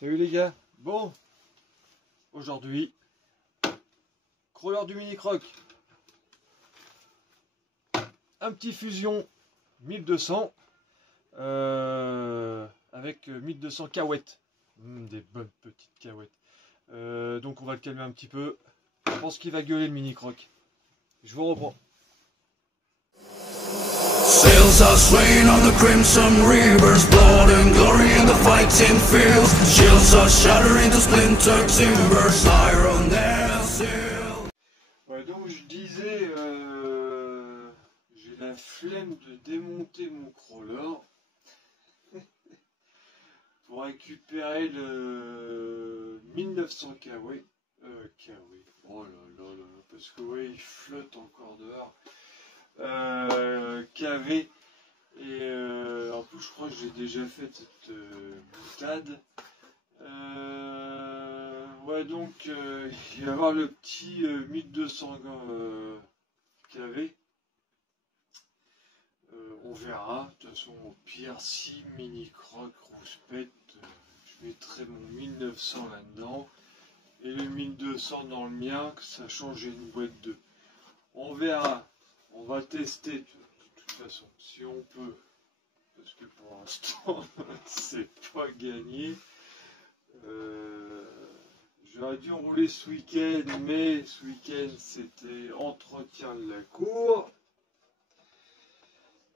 Salut les gars. Bon, aujourd'hui, crawler du mini croc. Un petit fusion 1200 avec 1200 cahuètes. Des bonnes petites cahuètes. Donc on va le calmer un petit peu. Je pense qu'il va gueuler le mini croc. Je vous reprends. Sails are swaying on the crimson rivers, blood and glory in the fighting fields. Shields are shattering to splintered timbers, iron their seal. Ouais, donc je disais, j'ai la flemme de démonter mon crawler pour récupérer le 1900 kW. Oh là là là, parce que ouais, il flotte encore dehors. KV. Et en plus, je crois que j'ai déjà fait cette boutade. Ouais, donc il va y avoir le petit 1200 KV. On verra. De toute façon, au pire, si mini croc rouspète, je mettrai mon 1900 là-dedans et le 1200 dans le mien, que ça change une boîte 2. On verra. On va tester de toute façon, si on peut. Parce que pour l'instant, c'est pas gagné. J'aurais dû rouler ce week-end, mais ce week-end c'était entretien de la cour.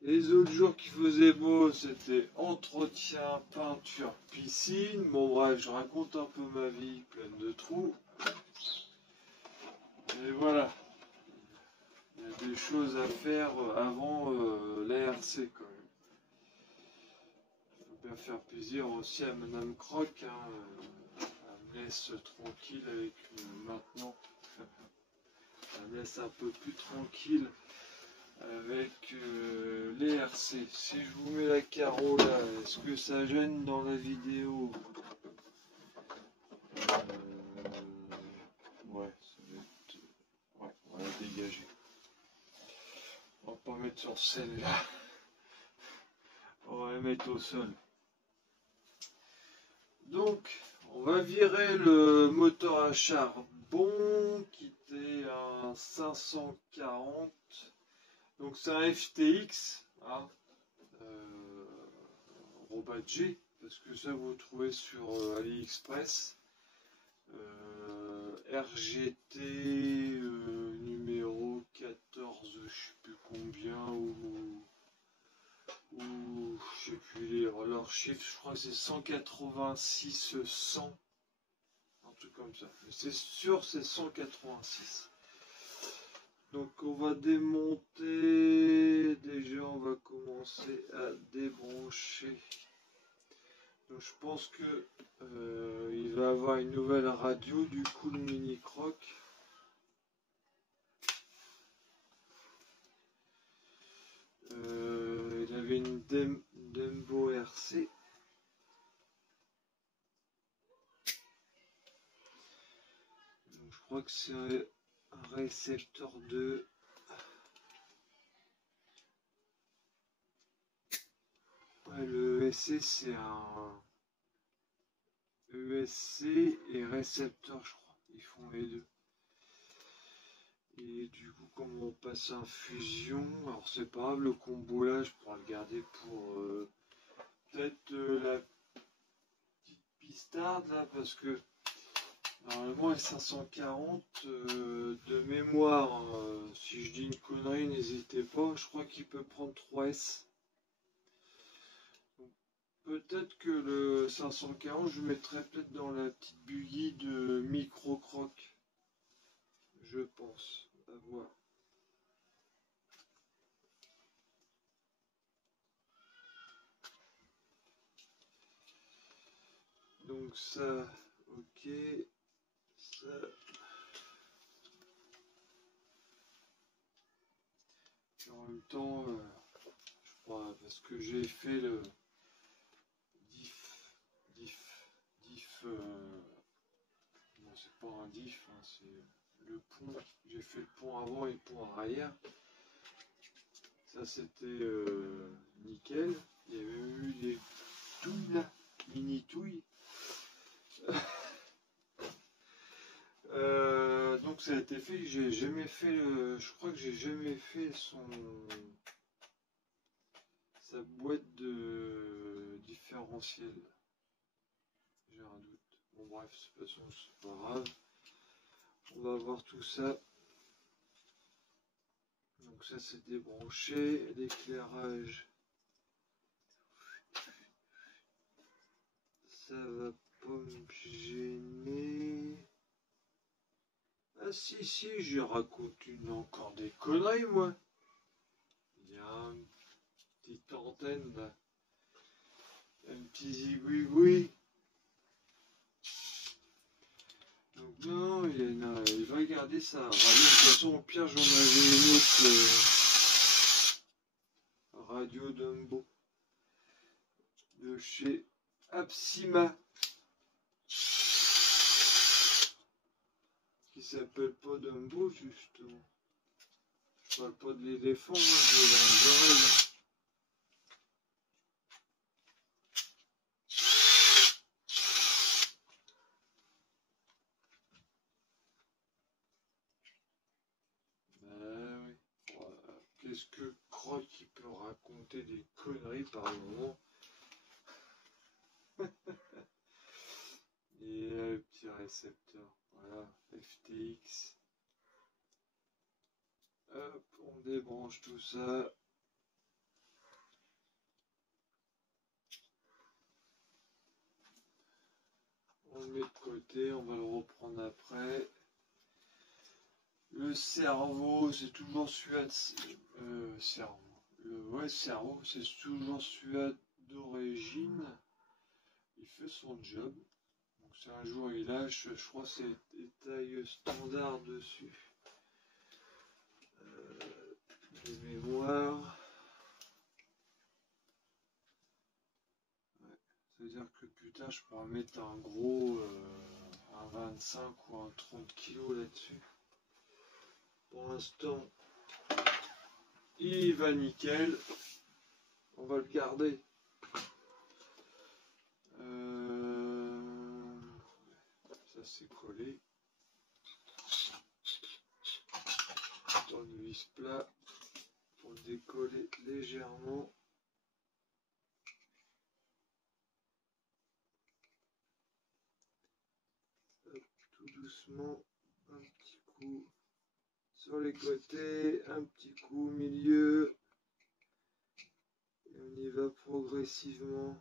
Les autres jours qui faisaient beau, c'était entretien, peinture, piscine. Bon bref, je raconte un peu ma vie pleine de trous. Et voilà. Il y a des choses à faire avant l'ARC quand même. Bien faire plaisir aussi à Madame Croc, hein, elle me laisse tranquille avec maintenant, elle me laisse un peu plus tranquille avec les RC. Si je vous mets la carreau là, est-ce que ça gêne dans la vidéo? Ouais, ça va être... ouais, on va la dégager. On va pas mettre sur celle-là, on va la mettre au sol. Donc, on va virer le moteur à charbon qui était un 540. Donc, c'est un FTX, hein, Robat-G, parce que ça vous le trouvez sur AliExpress. RGT numéro 14, je sais plus combien, ou je sais plus leur chiffre, je crois que c'est 186 100, un truc comme ça, mais c'est sûr c'est 186. Donc on va démonter, déjà on va commencer à débrancher. Donc je pense que il va avoir une nouvelle radio du coup le mini croc. Il avait une Dembo RC. Donc, je crois que c'est un récepteur de... Ouais, le ESC c'est un... ESC et récepteur je crois. Ils font les deux. Et du coup, comme on passe en fusion, alors c'est pas grave, le combo là, je pourrais le garder pour peut-être la petite pistarde là, parce que normalement les 540 de mémoire, hein, si je dis une connerie, n'hésitez pas, je crois qu'il peut prendre 3S. Peut-être que le 540, je mettrai peut-être dans la petite buggy de micro croc, je pense. À voir. Donc ça, ok, ça. Et en même temps, je crois, parce que j'ai fait le diff, non c'est pas un diff, hein, c'est le pont, j'ai fait le pont avant et le pont arrière. Ça c'était nickel, il y avait eu des touilles là, mini touilles. ça a été fait, j'ai jamais fait je crois que j'ai jamais fait sa boîte de différentiel. J'ai un doute. Bon bref, de toute façon c'est pas grave. On va voir tout ça. Donc ça c'est débranché, l'éclairage. Ça va pas me gêner. Ah si, je raconte encore des conneries moi. Il y a une petite antenne là. Un petit zigouigoui. Donc non, il va garder sa radio. De toute façon, au pire, j'en avais une autre radio Dumbo de chez Apsima qui s'appelle pas Dumbo justement. Je parle pas de l'éléphant, hein, de l'oreille. Qu'est-ce que croit qu'il peut raconter des conneries par moment? Et là, le petit récepteur, voilà, FTX. Hop, on débranche tout ça. On le met de côté, on va le reprendre après. Le cerveau, c'est toujours celui-là. Cerveau. Cerveau, c'est toujours celui-là d'origine. Il fait son job. Donc si un jour il lâche, je crois que c'est des tailles standards dessus. Les mémoires. Ouais. Ça veut dire que plus tard je pourrais mettre un gros, un 25 ou un 30 kg là-dessus. Pour l'instant, il va nickel. On va le garder. Ça c'est collé. Tournevis plat pour le décoller légèrement. Hop, tout doucement, un petit coup sur les côtés, un petit coup au milieu. Et on y va progressivement.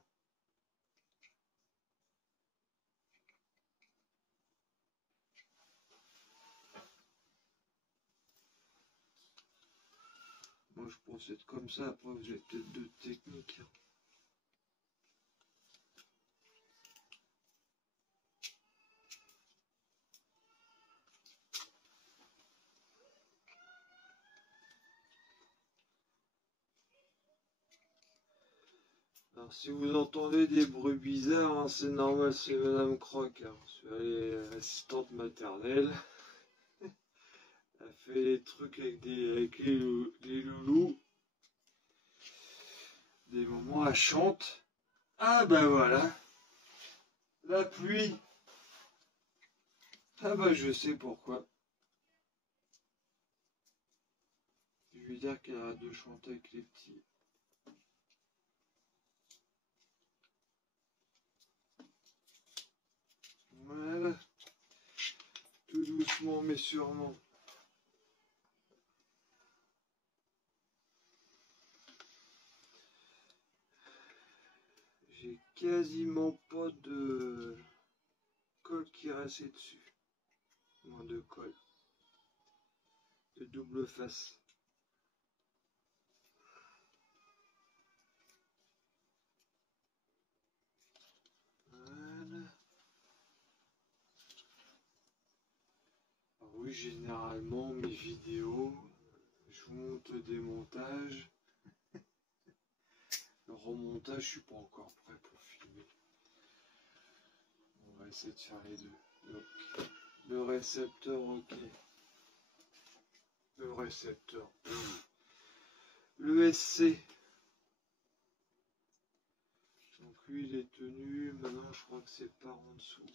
Moi je pense être comme ça, après vous avez peut-être d'autres techniques. Alors si vous entendez des bruits bizarres, hein, c'est normal, c'est Madame Croc. Hein. Elle est assistante maternelle. Elle fait des trucs avec les loulous. Des moments elle chante. Ah ben voilà. La pluie. Ah ben je sais pourquoi. Je vais lui dire qu'elle arrête de chanter avec les petits. Voilà. Tout doucement mais sûrement. J'ai quasiment pas de colle qui est restée dessus. Moins de colle. De double face. Voilà. Alors oui, généralement mes vidéos, je vous montre des montages. Le remontage, je suis pas encore prêt pour filmer. On va essayer de faire les deux. Donc, le récepteur, ok. Le récepteur. Le SC. Donc lui, il est tenu. Maintenant, je crois que c'est par en dessous.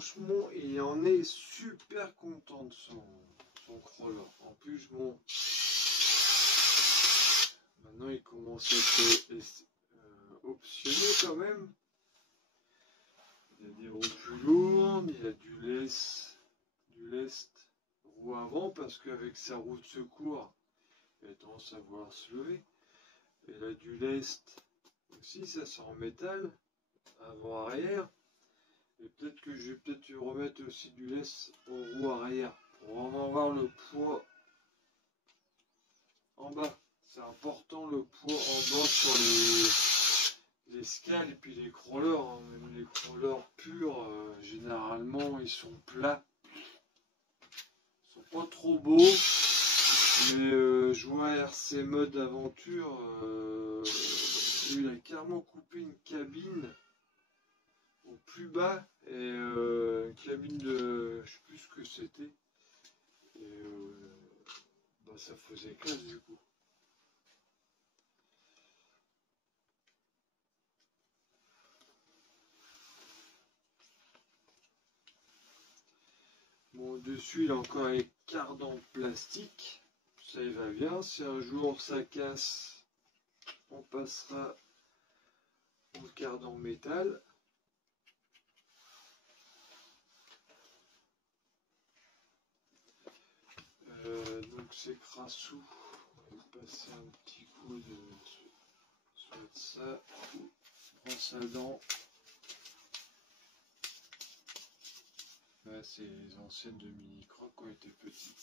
franchement, il en est super content de son crawler. En plus, bon, maintenant il commence à être optionné quand même. Il y a des roues plus lourdes, il y a du lest roue avant parce qu'avec sa roue de secours, il a tendance à vouloir se lever. Il a du lest aussi, ça c'est en métal, avant-arrière. Et peut-être que je vais peut-être remettre aussi du lest aux roues arrière pour vraiment voir le poids en bas. C'est important le poids en bas sur les scales et puis les crawlers. Hein. Même les crawlers purs, généralement ils sont plats. Ils sont pas trop beaux. Mais je vois RC Mode Aventure, il a carrément coupé une cabine au plus bas et une cabine de, je sais plus ce que c'était, et bah, ça faisait classe du coup. Bon, dessus il a encore un cardan plastique, ça y va bien. Si un jour ça casse, on passera au cardan métal. Donc c'est crassou, on va passer un petit coup de soit de ça ou brosse à dents. Là c'est les anciennes de Mini Croc quand on était petit.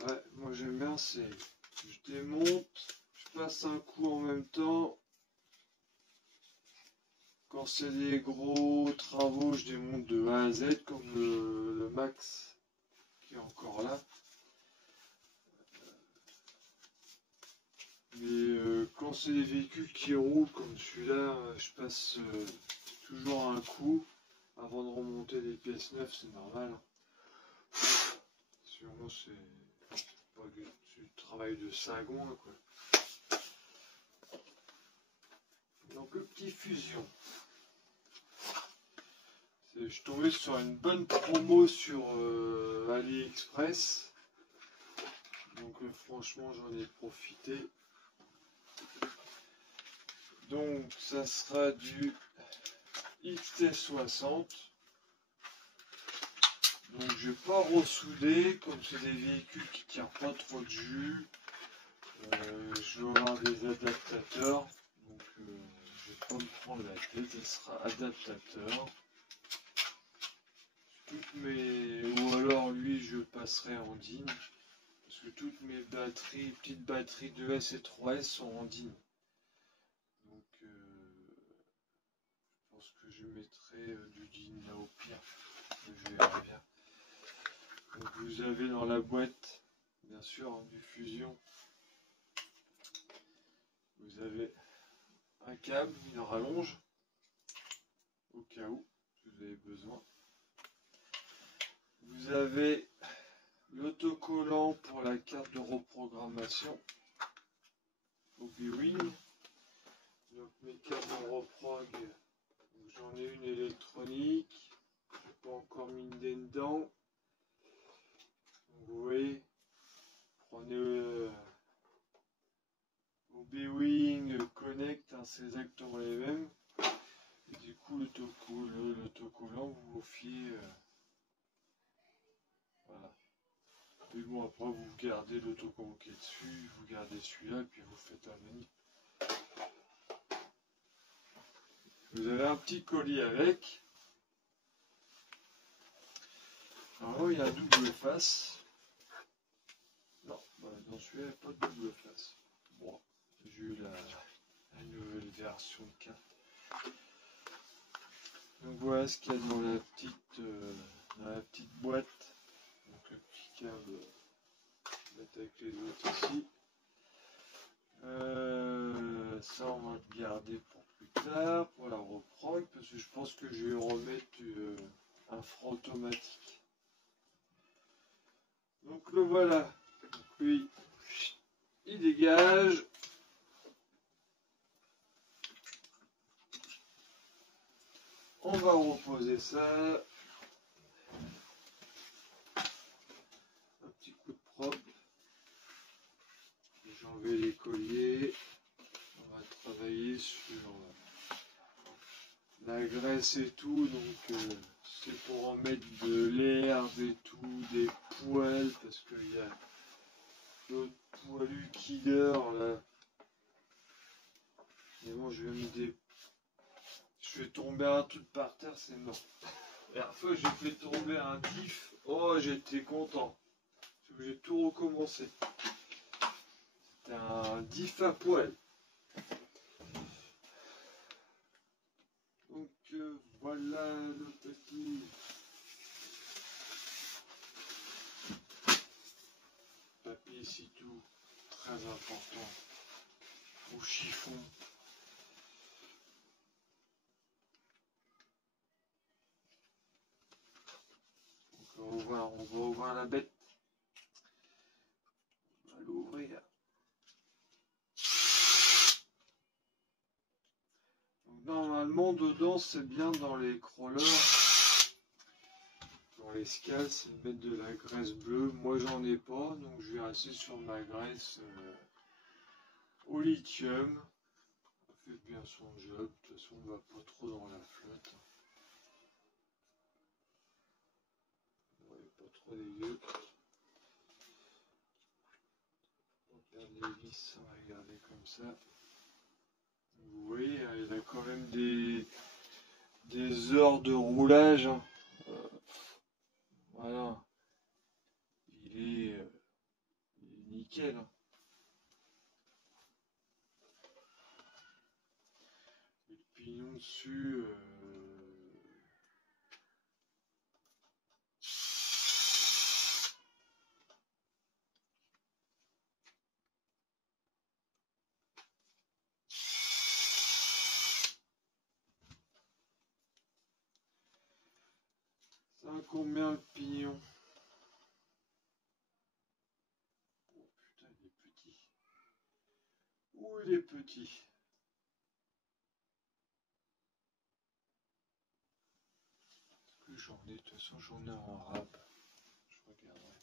Ouais, moi j'aime bien, c'est je démonte, je passe un coup en même temps. Quand c'est des gros travaux, je démonte de A à Z, comme le Max qui est encore là. Mais quand c'est des véhicules qui roulent comme celui-là, je passe toujours un coup avant de remonter les pièces neuves, c'est normal. Sûrement c'est du travail de sagouin quoi. Donc le petit Fusion. Je suis tombé sur une bonne promo sur AliExpress. Donc franchement j'en ai profité. Donc ça sera du XT60. Donc je vais pas ressouder, comme c'est des véhicules qui tirent pas trop de jus. Je vais avoir des adaptateurs. Donc je vais pas me prendre la tête, il sera adaptateur. Ou alors lui je passerai en DIN. Parce que toutes mes batteries, petites batteries 2S et 3S sont en DIN. Donc je pense que je mettrai du DIN là au pire. Je verrai bien. Donc vous avez dans la boîte, bien sûr, hein, du Fusion. Vous avez un câble, une rallonge, au cas où vous avez besoin. Vous avez l'autocollant pour la carte de reprogrammation au B-Wing. Donc mes cartes de reprog, j'en ai une électronique, je n'ai pas encore mis une dent dedans. Donc, vous voyez, prenez au B-Wing Connect, hein, c'est exactement les mêmes. Et du coup l'autocollant vous fiez voilà. Et bon après vous gardez l'autocollant qui est dessus, vous gardez celui-là et puis vous faites un manip. Vous avez un petit colis avec. Alors il y a un double face. Non, bah, dans celui-là il n'y a pas de double face. Bon, j'ai eu la nouvelle version de carte. Donc voilà ce qu'il y a dans la petite boîte. Donc le petit câble, mettre avec les autres ici. Ça on va le garder pour plus tard, pour la reprog, parce que je pense que je vais remettre un frein automatique. Donc le voilà. Donc lui, il dégage. On va reposer ça. Un petit coup de propre. J'ai enlevé les colliers. On va travailler sur la graisse et tout. Donc c'est pour en mettre de l'herbe et tout, des poils, parce qu'il y a d'autres poilus killers là. Et bon, je vais tomber un truc par terre, c'est mort. La dernière fois, j'ai fait tomber un diff. Oh, j'étais content. J'ai tout recommencé. C'était un diff à poil. Donc voilà le petit. Papier ici tout, très important. Au chiffon. Donc on va ouvrir la bête. On va l'ouvrir. Donc normalement dedans c'est bien dans les crawlers. Dans les scales, c'est de mettre de la graisse bleue. Moi j'en ai pas, donc je vais rester sur ma graisse au lithium. Ça fait bien son job. De toute façon on va pas trop dans la flotte. Ouais, pas trop dégueu. On regarde les vis, on va les garder comme ça. Vous voyez, il a quand même des heures de roulage. Voilà. Il est nickel. Et le pignon dessus. Ça a combien le pignon? Oh putain, il est petit. Ouh, il est petit. Est-ce que j'en ai? De toute façon, j'en ai en rap. Je regarderai.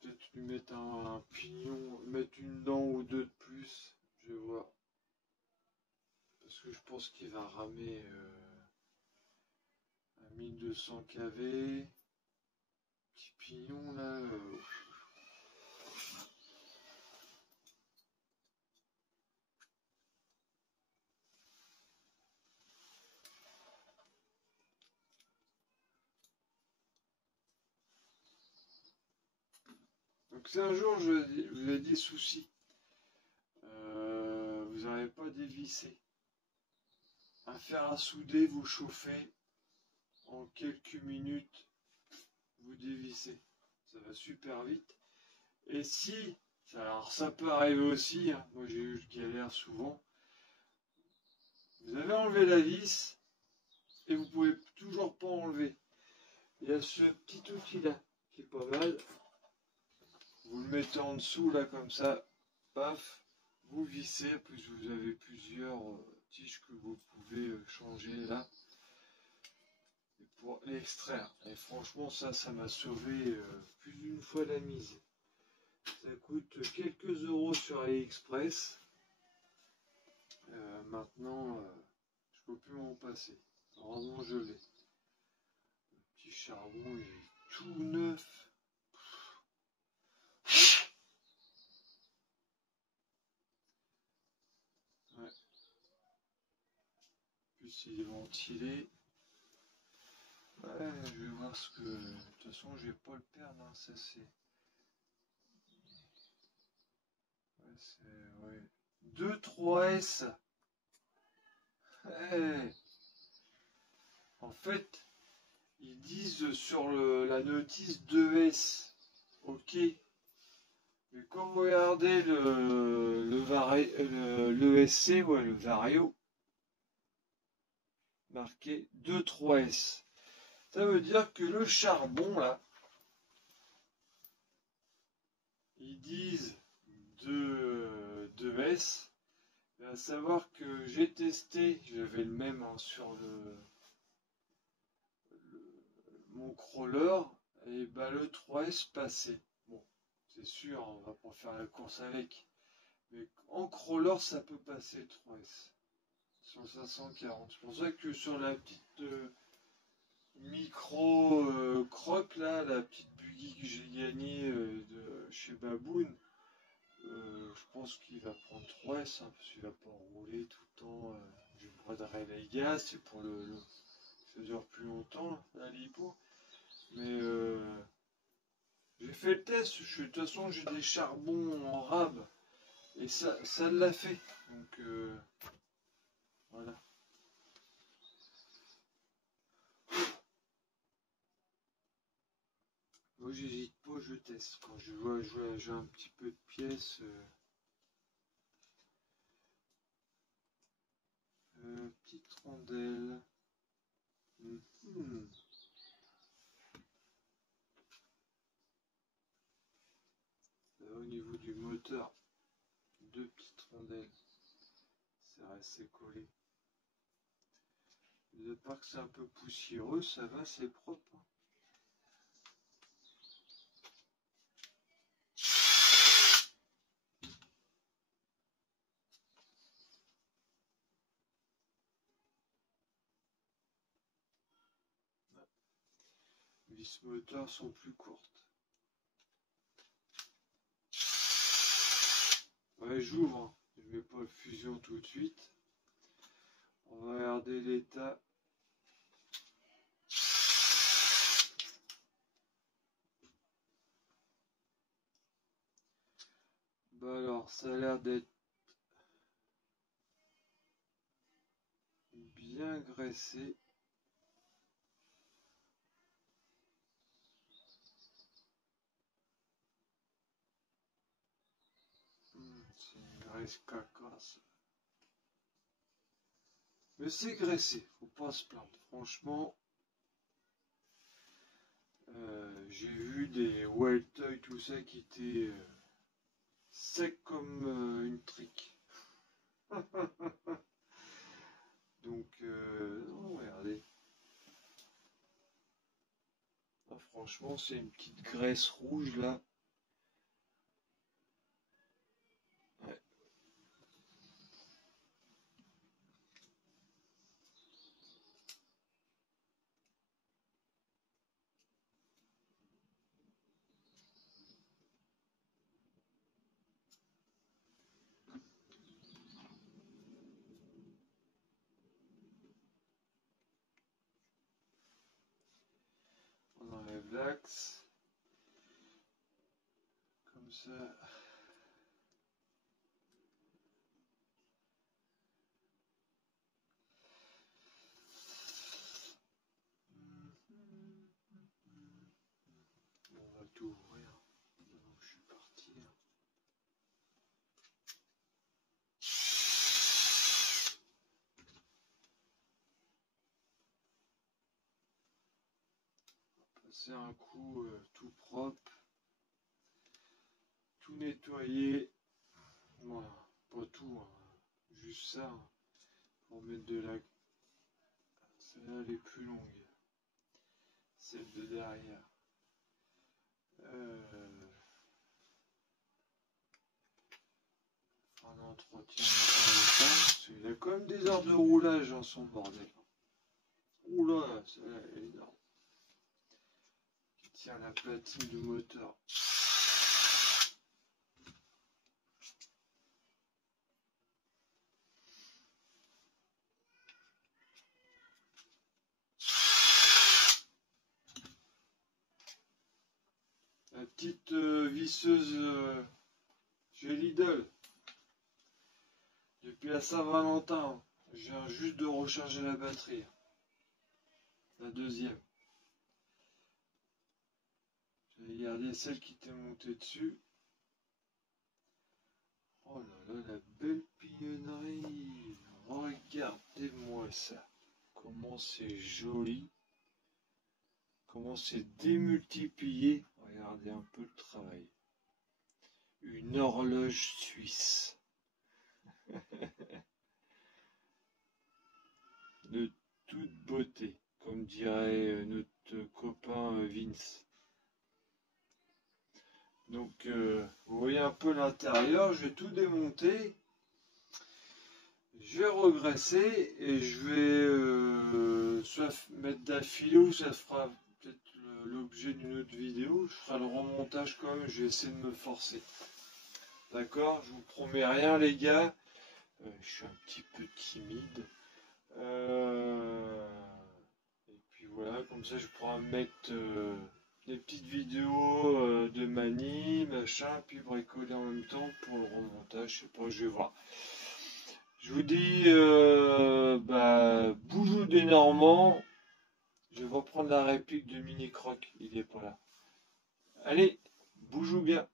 Peut-être lui mettre un pignon, mettre une dent ou deux de plus. Je vais voir. Parce que je pense qu'il va ramer à 1200 kV. Petit pignon là. Donc si un jour vous avez des soucis, vous n'arrivez pas dévisser, un fer à souder, vous chauffez, en quelques minutes, vous dévissez. Ça va super vite. Et si, alors ça peut arriver aussi, hein, moi j'ai eu de galère souvent, vous avez enlevé la vis et vous pouvez toujours pas enlever. Il y a ce petit outil là qui est pas mal. Vous le mettez en dessous là comme ça, paf, vous vissez, plus vous avez plusieurs tiges que vous pouvez changer là et pour l'extraire. Et franchement ça m'a sauvé plus d'une fois la mise. Ça coûte quelques euros sur AliExpress. Maintenant je peux plus m'en passer. Heureusement je l'ai. Le petit charbon il est tout neuf. Ouais. Plus il est ventilé. Ouais, je vais voir ce que. De toute façon, je vais pas le perdre, hein, ça c'est. Ouais, c'est. Ouais. 2-3S. Hey. En fait, ils disent sur la notice 2S. Ok. Mais quand vous regardez l'ESC, ouais, le Vario, marqué 2-3S. Ça veut dire que le charbon, là, qu'ils disent de S. Et à savoir que j'ai testé, j'avais le même hein, sur mon crawler, et bah le 3S passait. Bon, c'est sûr, on va pas faire la course avec. Mais en crawler, ça peut passer le 3S. Sur le 540. C'est pour ça que sur la petite micro croc là, la petite buggy que j'ai gagnée de chez Baboon, je pense qu'il va prendre 3S hein, parce qu'il va pas rouler tout le temps. Je braderai les gaz, c'est pour ça dure plus longtemps la lipo. Mais j'ai fait le test, de toute façon j'ai des charbons en rab et ça l'a fait. Donc voilà. Moi j'hésite pas, je teste. Quand je vois j'ai un petit peu de pièces. Petite rondelle. Là, au niveau du moteur, deux petites rondelles. C'est resté collé. De part que c'est un peu poussiéreux, ça va, c'est propre. Les vis moteurs sont plus courtes. Ouais, j'ouvre. Hein. Je mets pas le fusion tout de suite. On va regarder l'état. Bah alors, ça a l'air d'être bien graissé. C'est une graisse cacasse. Mais c'est graissé, faut pas se plaindre. Franchement, j'ai vu des Welltoy, tout ça, qui étaient secs comme une trique. Donc, non, regardez. Ah, franchement, c'est une petite graisse rouge là. Ouais. On enlève l'axe. Comme ça. On va tout ouvrir. Maintenant que je suis parti. Passer un coup tout propre. Tout nettoyer. Voilà. Pas tout. Hein. Juste ça. Hein. Pour mettre de la... Celle-là, elle est plus longue. Celle de derrière. Un entretien. Il a quand même des heures de roulage dans son bordel. Oula, celle-là, elle est énorme. Qui tient la platine du moteur. La petite visseuse chez Lidl. Depuis la Saint-Valentin, je viens juste de recharger la batterie. La deuxième. J'ai gardé celle qui était montée dessus. Oh là là, la belle pignonnerie. Regardez-moi ça. Comment c'est joli. Comment c'est démultiplié. Regardez un peu le travail. une horloge suisse. De toute beauté, comme dirait notre copain Vince. Donc, vous voyez un peu l'intérieur, je vais tout démonter. Je vais regresser et je vais soit mettre d'affilée, ça fera peut-être l'objet d'une autre vidéo. Je ferai le remontage quand même, je vais essayer de me forcer. D'accord? Je vous promets rien les gars. Je suis un petit peu timide. Et puis voilà, comme ça je pourrai mettre des petites vidéos de manie, machin, puis bricoler en même temps pour le remontage. Je sais pas, je vais voir. Je vous dis, boujou des Normands. Je vais reprendre la réplique de Mini Croc, il est pas là. Allez, boujou bien.